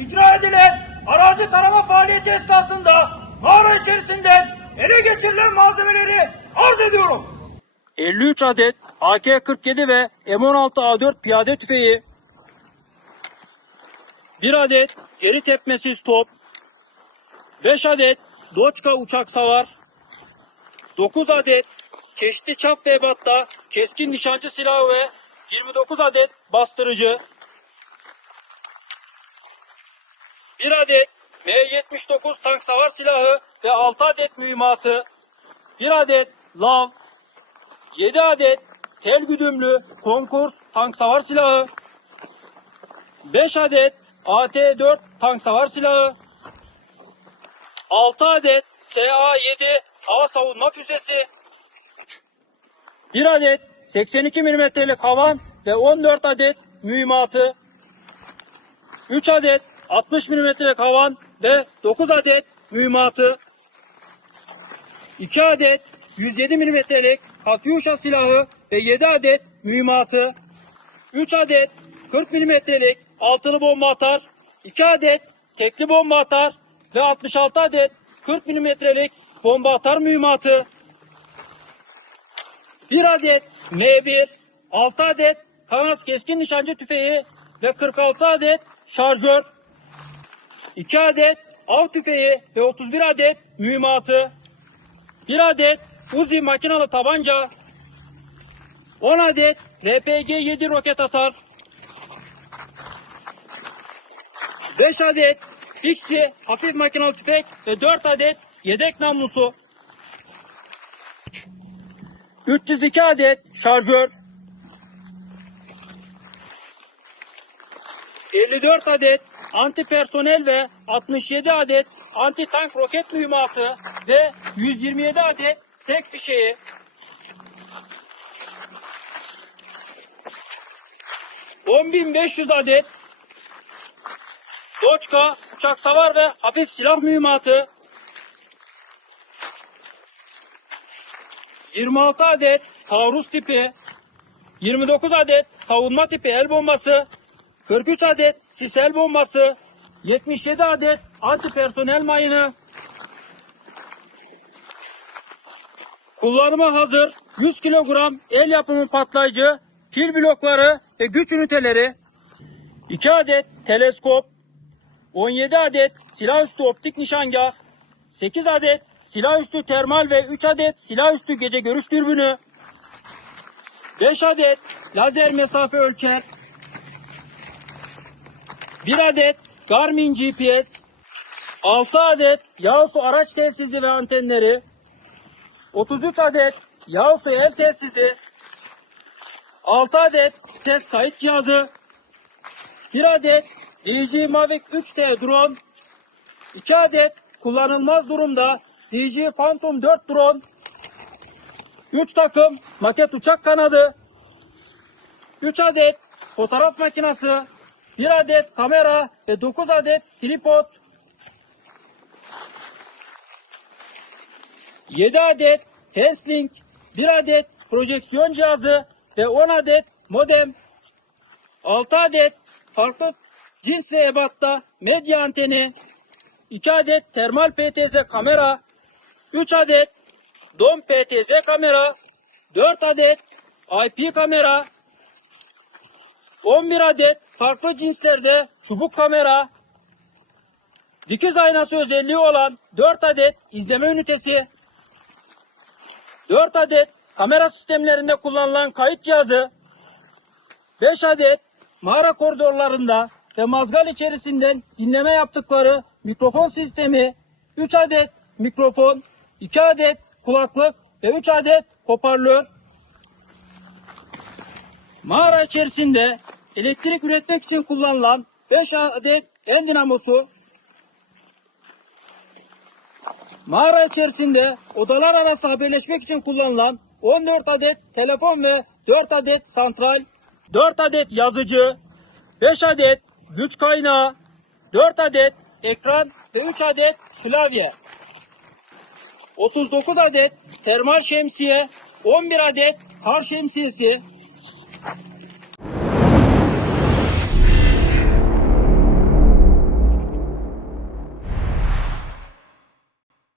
icra edilen arazi tarama faaliyeti esnasında mağara içerisinden ele geçirilen malzemeleri arz ediyorum. 53 adet AK-47 ve M16A4 piyade tüfeği, 1 adet geri tepmesiz top, 5 adet Doçka uçak savar, 9 adet çeşitli çap ve ebatta keskin nişancı silahı ve 29 adet bastırıcı, 1 adet M79 tank savar silahı ve 6 adet mühimmatı, 1 adet lav, 7 adet tel güdümlü konkurs tank savar silahı, 5 adet AT-4 tank savar silahı, 6 adet SA-7 hava savunma füzesi, 1 adet 82 mm'lik havan ve 14 adet mühimmatı, 3 adet 60 mm'lik havan ve 9 adet mühimmatı, 2 adet 107 mm'lik Katyusha silahı ve 7 adet mühimmatı, 3 adet 40 mm'lik altılı bomba atar, 2 adet tekli bomba atar ve 66 adet 40 mm'lik bomba atar mühimmatı, 1 adet M1, 6 adet Kanas keskin nişancı tüfeği ve 46 adet şarjör, 2 adet av tüfeği ve 31 adet mühimmatı, 1 adet Uzi makinalı tabanca, 10 adet RPG-7 roket atar, 5 adet Fixi hafif makinalı tüfek ve 4 adet yedek namlusu, 302 adet şarjör, 54 adet anti personel ve 67 adet anti tank roket mühimmatı ve 127 adet sek fişeği. ...10.500 adet Doçka, uçak savar ve hafif silah mühimmatı. 26 adet taarruz tipi. 29 adet savunma tipi el bombası. 43 adet sis el bombası 77 adet anti personel mayını. Kullanıma hazır 100 kilogram el yapımı patlayıcı, pil blokları ve güç üniteleri, 2 adet teleskop, 17 adet silahüstü optik nişangah, 8 adet silahüstü termal ve 3 adet silahüstü gece görüş dürbünü, 5 adet lazer mesafe ölçer, 1 adet Garmin GPS, 6 adet Yaosu araç telsizi ve antenleri, 33 adet Yaosu el telsizi, 6 adet ses kayıt cihazı, 1 adet DJI Mavic 3T drone, 2 adet kullanılmaz durumda DJI Phantom 4 drone, 3 takım maket uçak kanadı, 3 adet fotoğraf makinesi, 1 adet kamera ve 9 adet tripod, 7 adet Testlink, 1 adet projeksiyon cihazı ve 10 adet modem, 6 adet farklı cins ve ebatta medya anteni, 2 adet termal PTZ kamera, 3 adet DOM PTZ kamera, 4 adet IP kamera, 11 adet farklı cinslerde çubuk kamera, dikiz aynası özelliği olan 4 adet izleme ünitesi, 4 adet kamera sistemlerinde kullanılan kayıt cihazı, 5 adet mağara koridorlarında ve mazgal içerisinden dinleme yaptıkları mikrofon sistemi, 3 adet mikrofon, 2 adet kulaklık ve 3 adet hoparlör. Mağara içerisinde elektrik üretmek için kullanılan 5 adet el dinamosu, Mağara içerisinde odalar arası haberleşmek için kullanılan 14 adet telefon ve 4 adet santral, 4 adet yazıcı, 5 adet güç kaynağı, 4 adet ekran ve 3 adet klavye. 39 adet termal şemsiye, 11 adet kar şemsiyesi,